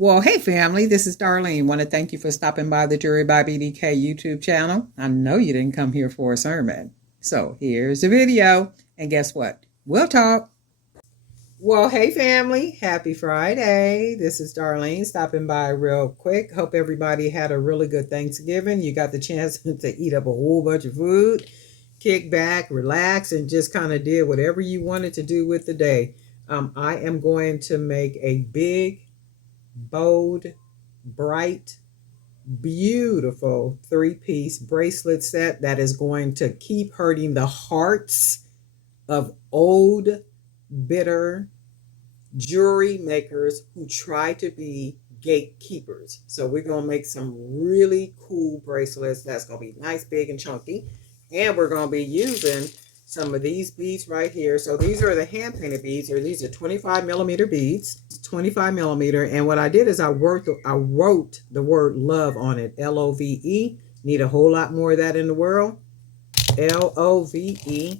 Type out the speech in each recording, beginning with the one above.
Well, hey family, this is Darlene. Want to thank you for stopping by the Jury by BDK YouTube channel. I know you didn't come here for a sermon. So here's the video. And guess what? We'll talk. Well, hey family, happy Friday. This is Darlene stopping by real quick. Hope everybody had a really good Thanksgiving. You got the chance to eat up a whole bunch of food, kick back, relax, and just kind of did whatever you wanted to do with the day. I am going to make a big, bold, bright, beautiful three-piece bracelet set that is going to keep hurting the hearts of old, bitter jewelry makers who try to be gatekeepers. So we're going to make some really cool bracelets that's going to be nice, big, and chunky. And we're going to be using some of these beads right here. So these are the hand painted beads, or these are 25 millimeter beads, 25 millimeter. And what I did is I wrote the word love on it, Love. Need a whole lot more of that in the world. Love.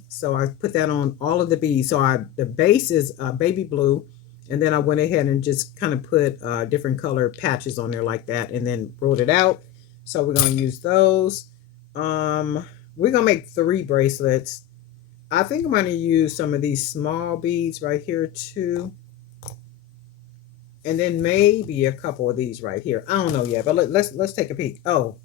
So I put that on all of the beads. So the base is baby blue, and then I went ahead and just kind of put different color patches on there like that, and then wrote it out. So we're going to use those. We're going to make 3 bracelets. I think I'm going to use some of these small beads right here too. And then maybe a couple of these right here. I don't know yet, but let's take a peek. Oh,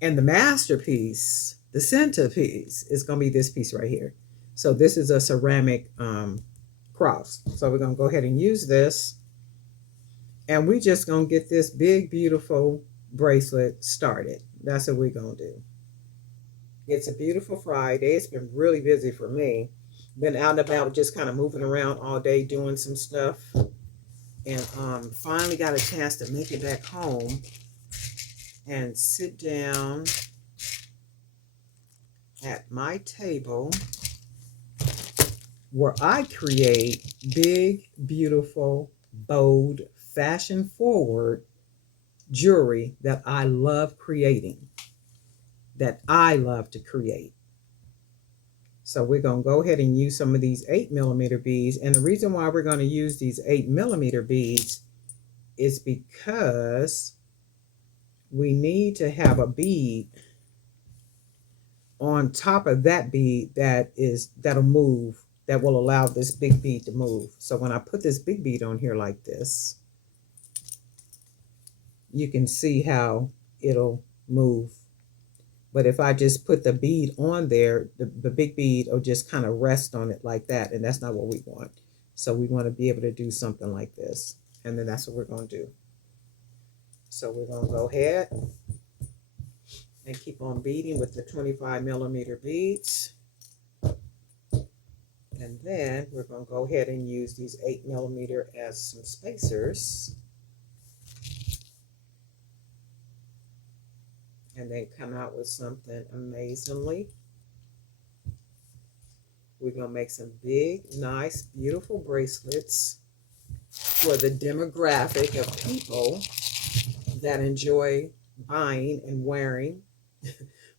and the masterpiece, the centerpiece, is going to be this piece right here. So this is a ceramic cross. So we're going to go ahead and use this. And we're just going to get this big, beautiful bracelet started. That's what we're going to do. It's a beautiful Friday. It's been really busy for me. Been out and about just kind of moving around all day doing some stuff. And finally got a chance to make it back home and sit down at my table where I create big, beautiful, bold, fashion-forward jewelry that I love creating, that I love to create. So we're going to go ahead and use some of these 8 millimeter beads. And the reason why we're going to use these 8 millimeter beads is because we need to have a bead on top of that bead that'll move, that will allow this big bead to move. So when I put this big bead on here like this, you can see how it'll move. But if I just put the bead on there, the big bead will just kind of rest on it like that, and that's not what we want. So we want to be able to do something like this, and then that's what we're going to do. So we're going to go ahead and keep on beading with the 25 millimeter beads. And then we're going to go ahead and use these 8 millimeter as some spacers. And then come out with something amazingly. We're going to make some big, nice, beautiful bracelets for the demographic of people that enjoy buying and wearing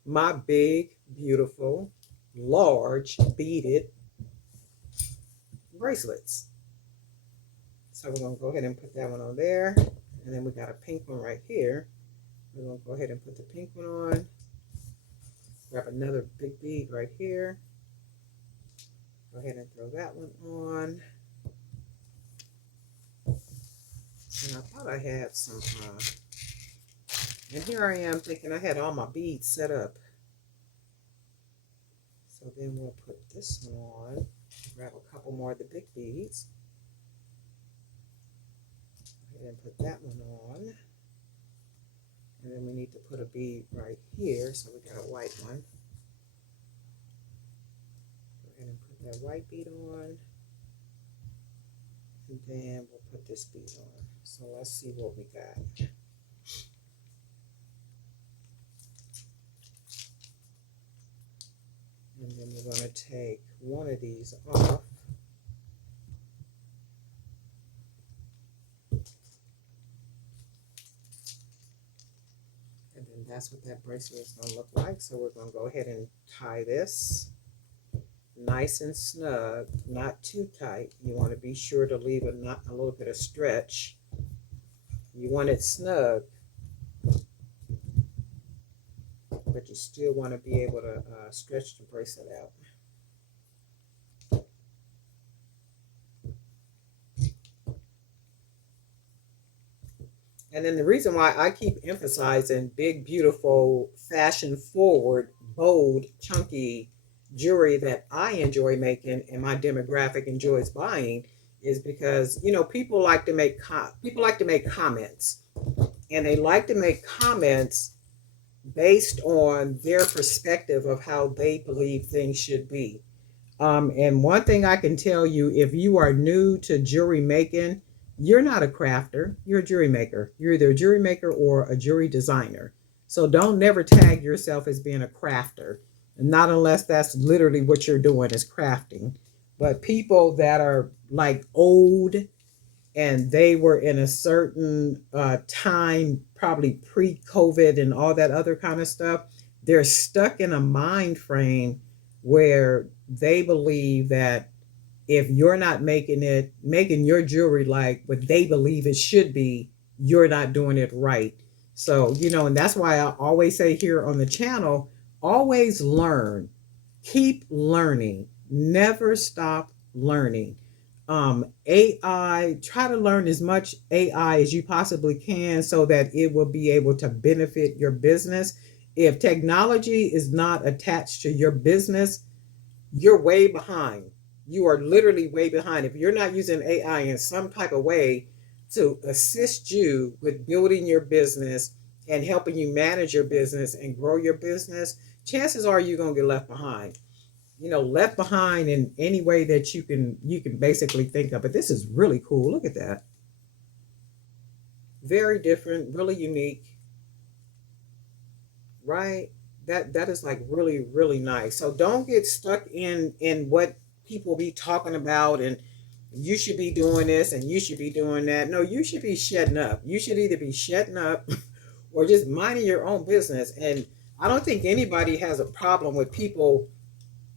my big, beautiful, large, beaded bracelets. So we're going to go ahead and put that one on there. And then we got a pink one right here. We're going to go ahead and put the pink one on. Grab another big bead right here. Go ahead and throw that one on. And I thought I had some, and here I am thinking I had all my beads set up. So then we'll put this one on. Grab a couple more of the big beads. Go ahead and put that one on. And then we need to put a bead right here, so we got a white one. Go ahead and put that white bead on. And then we'll put this bead on. So let's see what we got. And then we're going to take one of these off. And then that's what that bracelet is going to look like. So we're going to go ahead and tie this nice and snug, not too tight. You want to be sure to leave a little bit of stretch You want it snug, but you still want to be able to stretch the bracelet out. And then the reason why I keep emphasizing big, beautiful, fashion forward, bold, chunky jewelry that I enjoy making and my demographic enjoys buying is because people like to make comments, and they like to make comments based on their perspective of how they believe things should be. And one thing I can tell you, if you are new to jewelry making, you're not a crafter, you're a jewelry maker. You're either a jewelry maker or a jewelry designer. So don't never tag yourself as being a crafter, not unless that's literally what you're doing is crafting. But people that are like old and they were in a certain time, probably pre-COVID and all that other kind of stuff, they're stuck in a mind frame where they believe that if you're not making your jewelry like what they believe it should be, you're not doing it right. So, and that's why I always say here on the channel, always learn, keep learning, never stop learning. AI, try to learn as much AI as you possibly can so that it will be able to benefit your business. If technology is not attached to your business, you're way behind. You are literally way behind. If you're not using AI in some type of way to assist you with building your business and helping you manage your business and grow your business, chances are you're going to get left behind. Left behind in any way that you can basically think of. But this is really cool. Look at that. Very different, really unique, right? That is like really, really nice. So don't get stuck in what people be talking about and you should be doing this and you should be doing that. No, you should be shutting up. You should either be shutting up or just minding your own business. And I don't think anybody has a problem with people,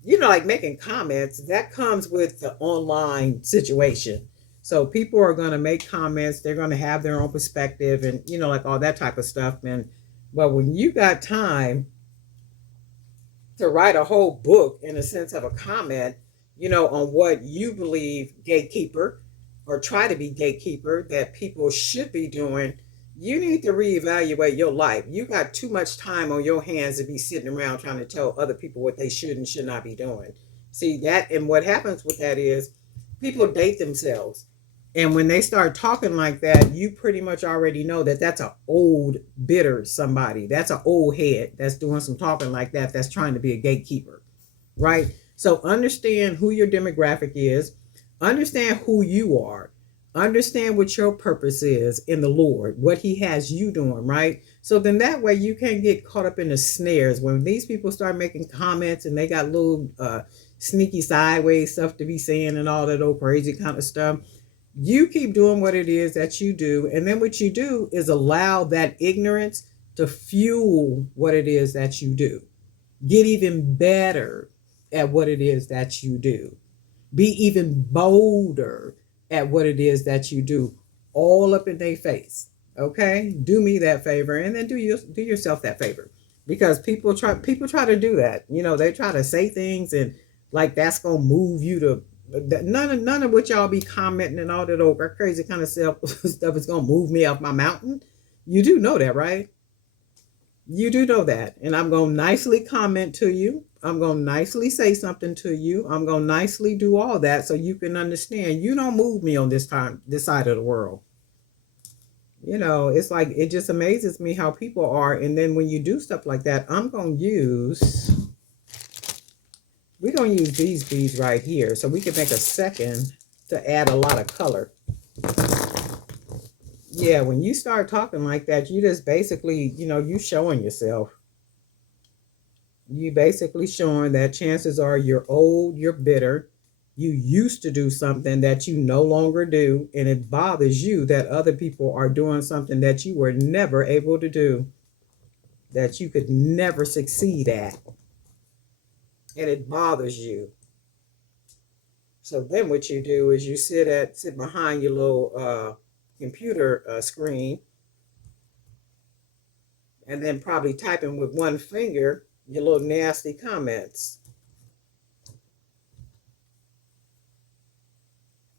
like making comments. That comes with the online situation. So people are going to make comments. They're going to have their own perspective and, like all that type of stuff. And but when you got time to write a whole book in a sense of a comment, on what you believe gatekeeper or try to be gatekeeper that people should be doing, you need to reevaluate your life. You got too much time on your hands to be sitting around trying to tell other people what they should and should not be doing. See that, and what happens with that is people date themselves. And when they start talking like that, you pretty much already know that that's an old, bitter somebody. That's an old head that's doing some talking like that, that's trying to be a gatekeeper, right? So understand who your demographic is, understand who you are, understand what your purpose is in the Lord, what He has you doing, right? So then that way you can't get caught up in the snares when these people start making comments and they got little sneaky sideways stuff to be saying and all that old crazy kind of stuff. You keep doing what it is that you do, and then what you do is allow that ignorance to fuel what it is that you do. Get even better at what it is that you do. Be even bolder at what it is that you do, all up in their face. Okay, do me that favor, and then do yourself that favor, because people try to do that. They try to say things and like that's gonna move you to none of what y'all be commenting and all that old crazy kind of stuff is gonna move me off my mountain. You do know that, right? You do know that. And I'm going to nicely comment to you. I'm going to nicely say something to you. I'm going to nicely do all that so you can understand. You don't move me on this side of the world. It's like it just amazes me how people are. And then when you do stuff like that, we're going to use these beads right here so we can make a second to add a lot of color. Yeah, when you start talking like that, you just basically, you showing yourself. You basically showing that chances are you're old, you're bitter, you used to do something that you no longer do, and it bothers you that other people are doing something that you were never able to do, that you could never succeed at, and it bothers you. So then what you do is you sit behind your little computer screen, and then probably typing with one finger your little nasty comments.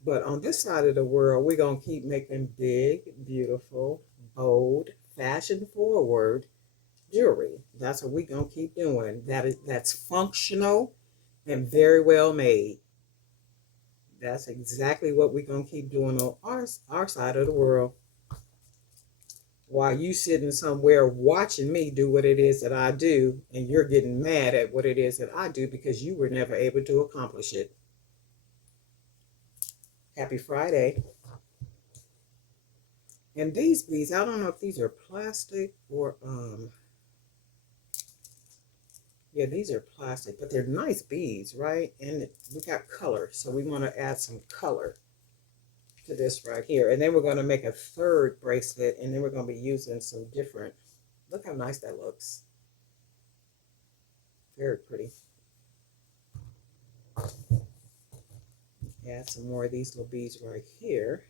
But on this side of the world, we're going to keep making big, beautiful, bold, fashion forward jewelry. That's what we're going to keep doing. That's functional and very well made. That's exactly what we're going to keep doing on our side of the world. While you sitting somewhere watching me do what it is that I do, and you're getting mad at what it is that I do because you were never able to accomplish it. Happy Friday. And these beads, I don't know if these are plastic or yeah, these are plastic, but they're nice beads, right? And we got color, so we want to add some color to this right here. And then we're going to make a third bracelet, and then we're going to be using some different, look how nice that looks. Very pretty. Add some more of these little beads right here.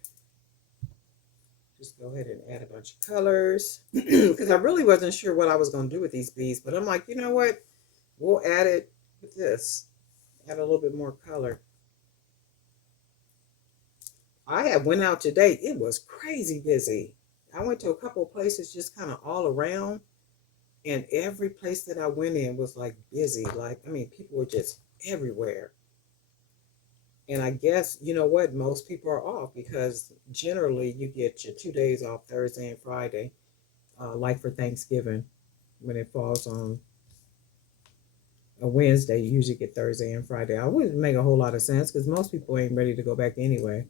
Just go ahead and add a bunch of colors because I really wasn't sure what I was going to do with these beads, but I'm like, you know what? We'll add it with this. Add a little bit more color. I had went out today. It was crazy busy. I went to a couple of places just kind of all around, and every place that I went in was like busy. Like, I mean, people were just everywhere. And I guess, you know what, most people are off because generally you get your 2 days off, Thursday and Friday, like for Thanksgiving. When it falls on a Wednesday, you usually get Thursday and Friday. I wouldn't make a whole lot of sense because most people ain't ready to go back anyway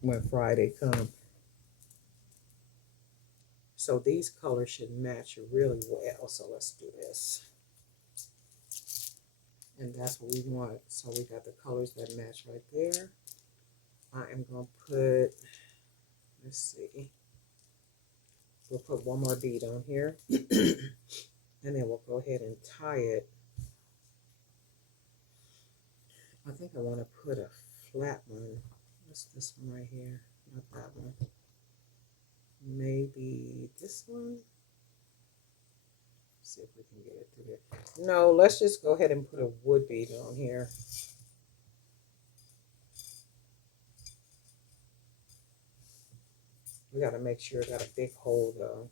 when Friday comes. So these colors should match really well. So let's do this. And that's what we want. So we got the colors that match right there. I am going to put, let's see. We'll put one more bead on here. And then we'll go ahead and tie it. I think I want to put a flat one. What's this one right here? Not that one. Maybe this one. See if we can get it through there. No, let's just go ahead and put a wood bead on here. We got to make sure it got a big hole though.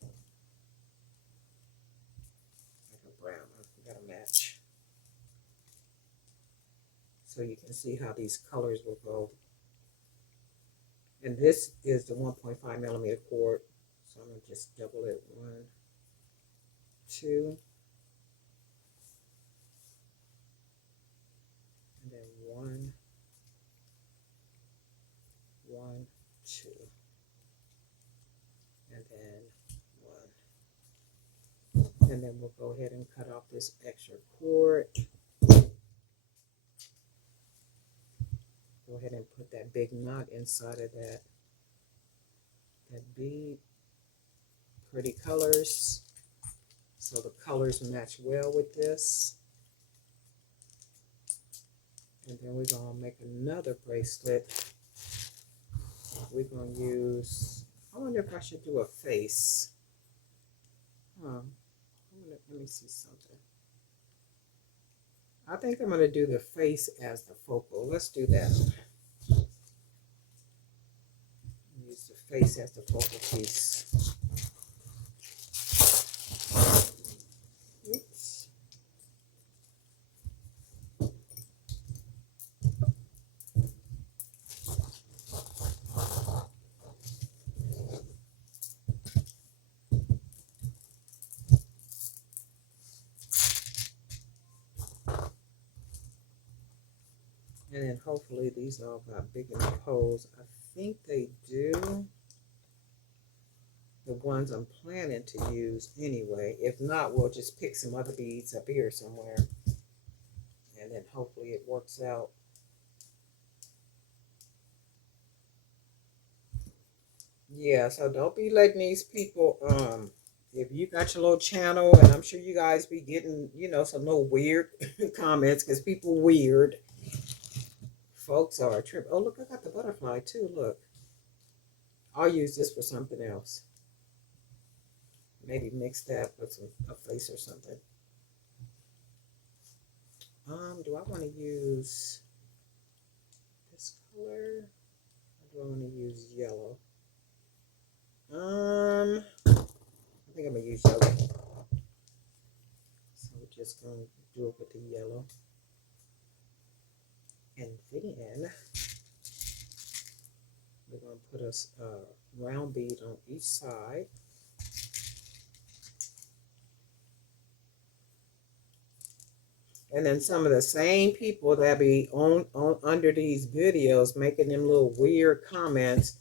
Like a brown one. We got to match. So you can see how these colors will go. And this is the 1.5 millimeter cord. So I'm going to just double it. 1, 2. And then 1, 1, 2. And then 1. And then we'll go ahead and cut off this extra cord. Go ahead and put that big knot inside of that bead. Pretty colors. So the colors match well with this. And then we're going to make another bracelet. We're going to use, I wonder if I should do a face. Let me see something. I think I'm going to do the face as the focal. Let's do that. Use the face as the focal piece. Oops. And then hopefully these all got big enough holes. I think they do. The ones I'm planning to use anyway. If not, we'll just pick some other beads up here somewhere. And then hopefully it works out. Yeah, so don't be letting these people, if you got your little channel, and I'm sure you guys be getting, you know, some little weird comments because people weird. Folks are a trip. Oh, look, I got the butterfly too. Look. I'll use this for something else. Maybe mix that with a face or something. Do I want to use this color? Or do I want to use yellow? I think I'm gonna use yellow. So we're just gonna do it with the yellow. And then we're gonna put a round bead on each side. And then some of the same people that be on under these videos making them little weird comments,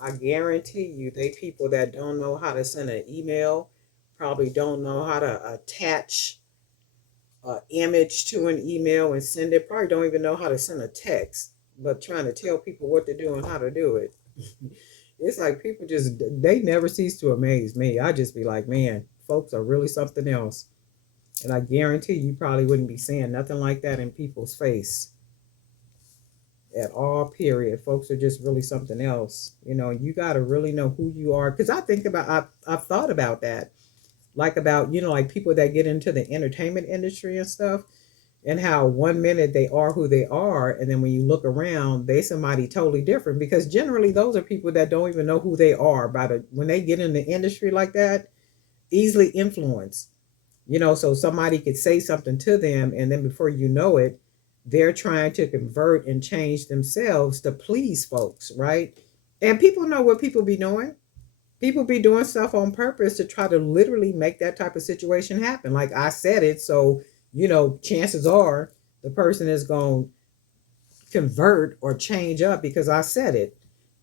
I guarantee you they people that don't know how to send an email, probably don't know how to attach an image to an email and send it, probably don't even know how to send a text, but trying to tell people what to do and how to do it. It's like people just, they never cease to amaze me. I just be like, man, folks are really something else. And I guarantee you probably wouldn't be saying nothing like that in people's face at all, period. Folks are just really something else. You know, you got to really know who you are. Because I think about, I've thought about that. Like about, you know, like people that get into the entertainment industry and stuff, and how 1 minute they are who they are, and then when you look around, they somebody totally different. Because generally those are people that don't even know who they are by the when they get in the industry like that, easily influenced. You know, so somebody could say something to them, and then before you know it, they're trying to convert and change themselves to please folks, right? And people know what people be doing. People be doing stuff on purpose to try to literally make that type of situation happen. Like I said it, so you know, chances are the person is going to convert or change up because I said it.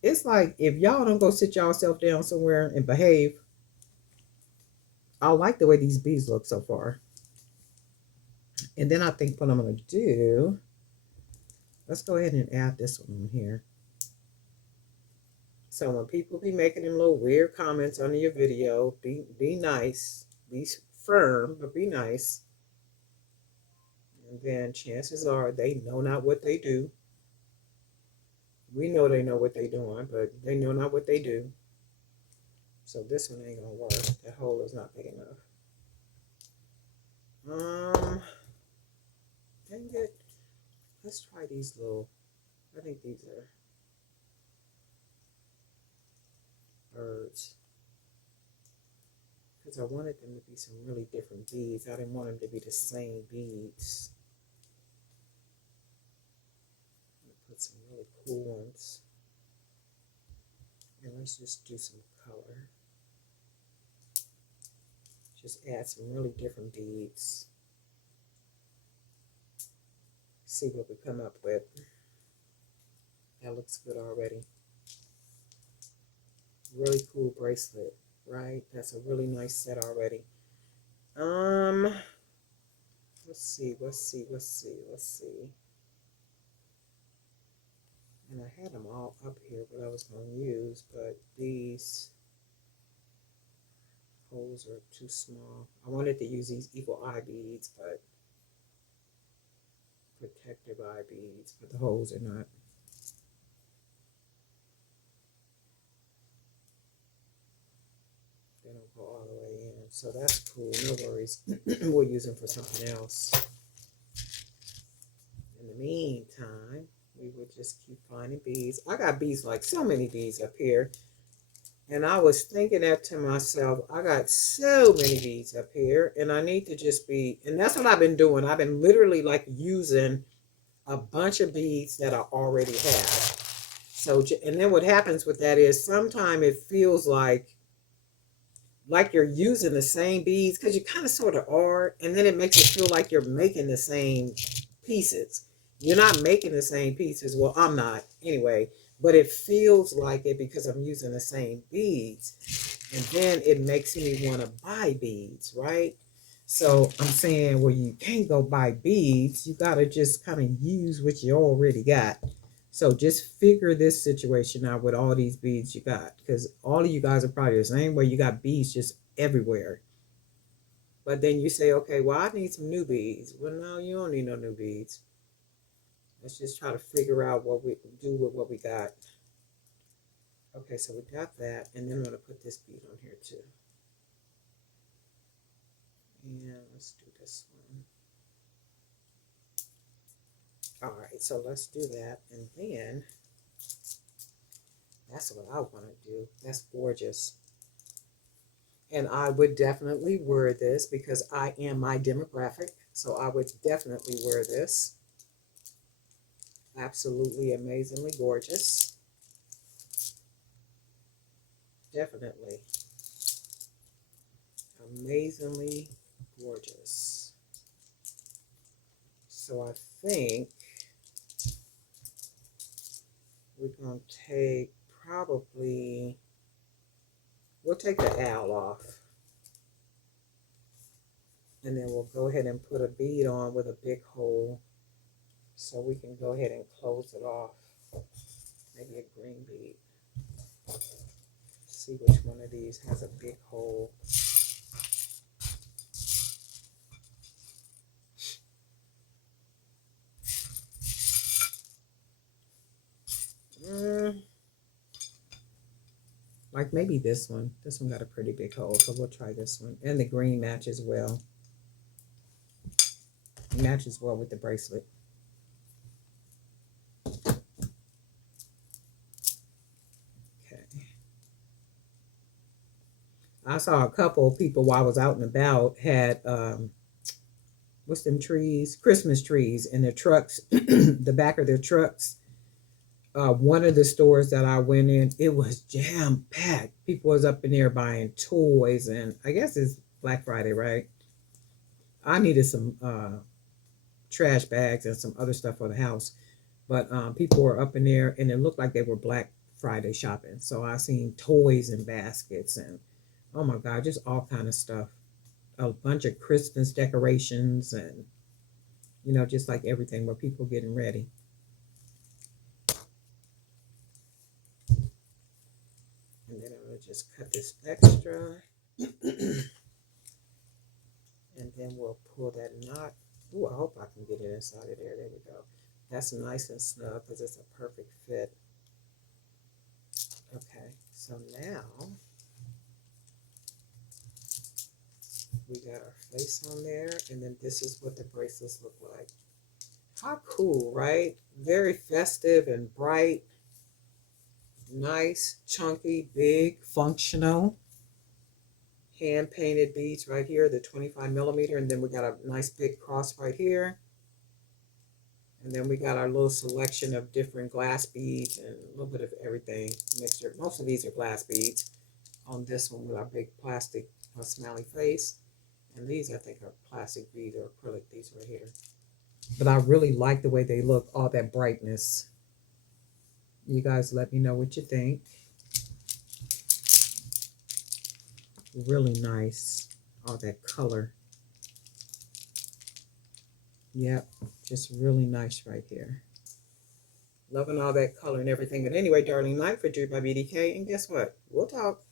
It's like if y'all don't go sit yourself down somewhere and behave. I like the way these bees look so far. And then I think what I'm going to do, let's go ahead and add this one in here. So when people be making them little weird comments under your video, be nice, be firm, but be nice. And then chances are they know not what they do. We know they know what they doing, but they know not what they do. So this one ain't gonna work. That hole is not big enough. Dang it. Let's try these little, I think these are birds. Because I wanted them to be some really different beads. I didn't want them to be the same beads. Put some really cool ones. And let's just do some color. Just add some really different beads. See what we come up with. That looks good already. Really cool bracelet, right? That's a really nice set already. Let's see. And I had them all up here, what I was going to use, but these holes are too small. I wanted to use these eagle eye beads, but protective eye beads, but the holes are not. They don't go all the way in, so that's cool. No worries. We'll use them for something else. In the meantime, we will just keep finding beads. I got beads, like so many beads up here. And I was thinking that to myself, I got so many beads up here, and I need to just be, and that's what I've been doing. I've been literally like using a bunch of beads that I already have. So, and then what happens with that is sometimes it feels like you're using the same beads, because you kind of sort of are, and then it makes it feel like you're making the same pieces. You're not making the same pieces. Well, I'm not anyway, but it feels like it because I'm using the same beads. And then it makes me want to buy beads, right? So I'm saying, well, you can't go buy beads. You got to just kind of use what you already got. So just figure this situation out with all these beads you got, because all of you guys are probably the same way. You got beads just everywhere. But then you say, okay, well, I need some new beads. Well, no, you don't need no new beads. Let's just try to figure out what we do with what we got. Okay, so we got that, and then I'm going to put this bead on here too. And let's do this one. All right, so let's do that, and then that's what I want to do. That's gorgeous. And I would definitely wear this because I am my demographic. So I would definitely wear this. Absolutely amazingly gorgeous. Definitely. Amazingly gorgeous. So I think we're going to take probably, we'll take the owl off. And then we'll go ahead and put a bead on with a big hole so we can go ahead and close it off. Maybe a green bead. See which one of these has a big hole. Like maybe this one. This one got a pretty big hole, so we'll try this one. And the green matches well. It matches well with the bracelet. Okay. I saw a couple of people while I was out and about had what's them trees? Christmas trees in their trucks, the back of their trucks. One of the stores that I went in, it was jam packed. People was up in there buying toys, and I guess it's Black Friday, right? I needed some trash bags and some other stuff for the house, but people were up in there, and it looked like they were Black Friday shopping. So I seen toys and baskets, and oh my God, just all kind of stuff. A bunch of Christmas decorations, and just like everything where people getting ready. And then I'm going to just cut this extra. And then we'll pull that knot. Ooh, I hope I can get it inside of there. There we go. That's nice and snug because it's a perfect fit. Okay, so now we got our face on there, and then this is what the bracelets look like. How cool, right? Very festive and bright. Nice, chunky, big, functional. Hand painted beads right here, the 25 millimeter, and then we got a nice big cross right here. And then we got our little selection of different glass beads and a little bit of everything mixture. Most of these are glass beads. On this one with our big plastic smiley face. And these I think are plastic beads or acrylic, these right here. But I really like the way they look, all that brightness. You guys let me know what you think. Really nice, all that color. Yep, just really nice right here. Loving all that color and everything. But anyway, darling, night for Drew by BDK. And guess what? We'll talk.